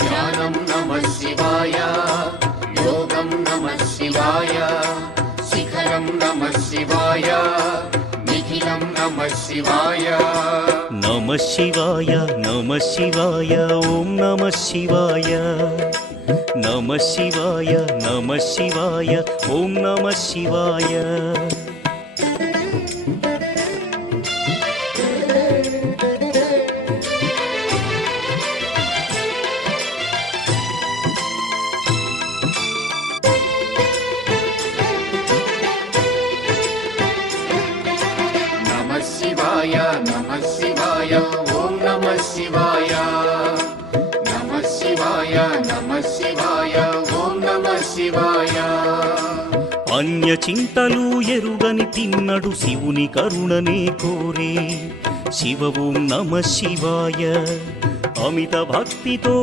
ధ్యానం నమః శివాయ, యోగం నమః శివాయ, శిఖరం నమః శివాయ, నిఖిలం నమః శివాయ. నమః శివాయ నమః శివాయ ఓం నమః శివాయ. నమః శివాయ నమః శివాయ ఓం నమః శివాయ. నమః శివాయ నమః శివాయ ఓం నమః శివాయ. నమః శివాయ నమః శివాయ ఓం నమః శివాయ. అన్య చింతలు ఎరుగని తిన్నడు శివుని కరుణనే కోరే. శివ ఓం నమః శివాయ. అమిత భక్తితో